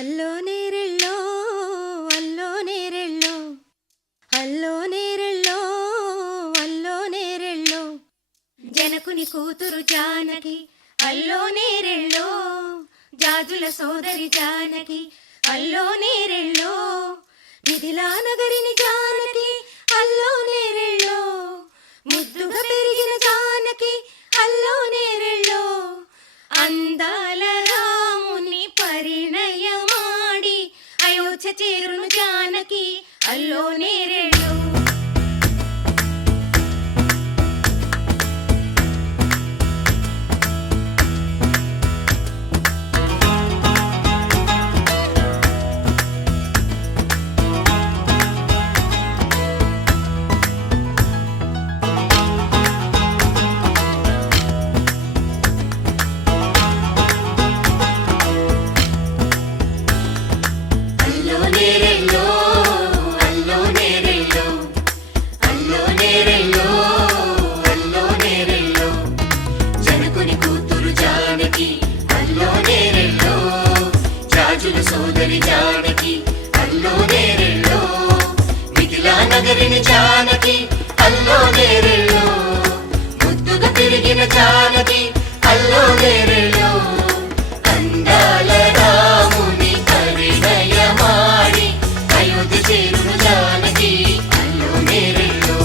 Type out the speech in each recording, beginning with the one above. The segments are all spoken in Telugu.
అల్లో నేరెళ్ళో అల్లో నేరెళ్ళో అల్లో నేరెళ్ళో అల్లో నేరెళ్ళో జనకుని కూతురు జానకి అల్లో నేరెళ్ళో జాజుల సోదరి జానకి అల్లో నేరెళ్ళో మిథిలా నగరిని జానకి అల్లో నేరెళ్ళో ముద్దుగా పెరిగిన జానకి అల్లో నేరెళ్ళో అందాల రాముని పరిణయమాడి అయోధ్య చేరును జానకి అల్లో నేరెళ్ళో సోదరి జానకి అల్లో నేరెళ్ళో మిథిలా నగరిని జానకి అల్లో నేరెళ్ళో ముద్దుగా పెరిగిన జానకి అల్లో నేరెళ్ళో అందాల రాముని పరిణయమాడి అయోధ్య చేరును జానకి అల్లో నేరెళ్ళో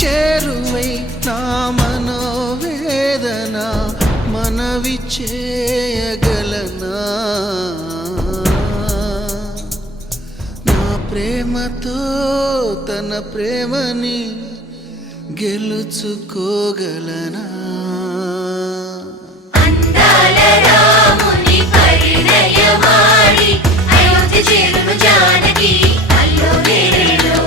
చేరువై నా మనోవేదన మనవి చేయగలనా నా ప్రేమతో తన ప్రేమని గెలుచుకోగలనా అందాల రాముని పరిణయమాడి అయోధ్య చేరును జానకి అల్లో నేరెళ్ళో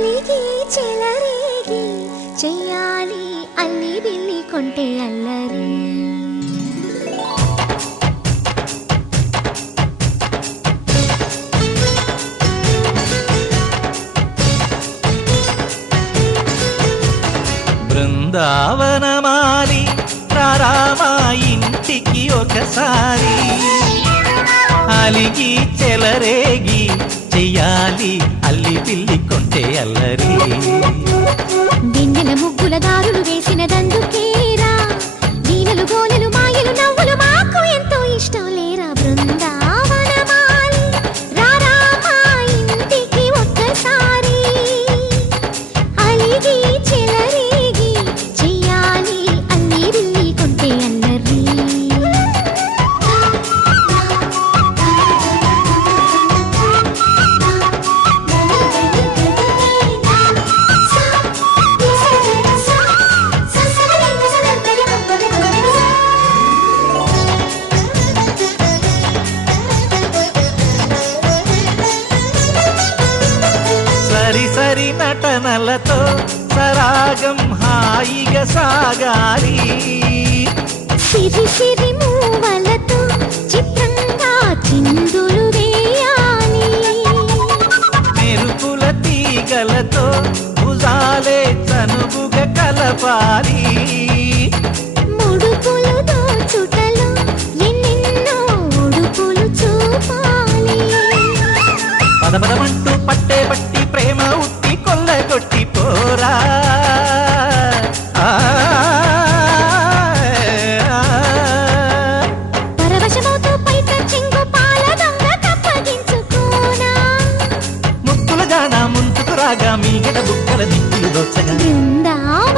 అలిగి చెలరేగి చెయ్యాలి అల్లి బిల్లి కొంటే అల్లరి. బృందావనమాలి రారామా ఇంటికి ఒకసారి, అలిగి చెలరేగి చెయ్యాలి అల్లి పిల్లి కొంటే అల్లరి. వెన్నెల ముగ్గుల దారులు వేసిన దందుకేరా, వీణలు గోలెలు మాయలు నవ్వులు మాకు ఎంతో ఇష్టం లేరా. బృందావనమాలి రారా మా ఇంటికి ఒక్కసారి, అలిగి చెలరేగి చెయ్యాలి అల్లి బిల్లి కొంటే అల్లరి. సరి సరి నటనలతో సరాగం హాయిగా సాగాలి, సిరి సిరి మూవలతో చిత్రంగా చిందులు వేయాలి. మెరుపుల తీగలతో భుజాలే చనువుగా కలపాలి, ముడుపులు దోచుటలో ఎన్నెన్నో ఉడుపులు చూపాలి. పదపదమంటూ పట్టే పట్టి ప్రేమ ఉట్టి కొల్లగొట్టి పోరా. పరవశమవుతూ పైట చెంగు పాల దొంగ కప్పగించుకోనా. ముక్కుల జాన ముందుకు రాగా మీగడ బుక్కల దిక్కులు దోచగా. బృందావనమాలి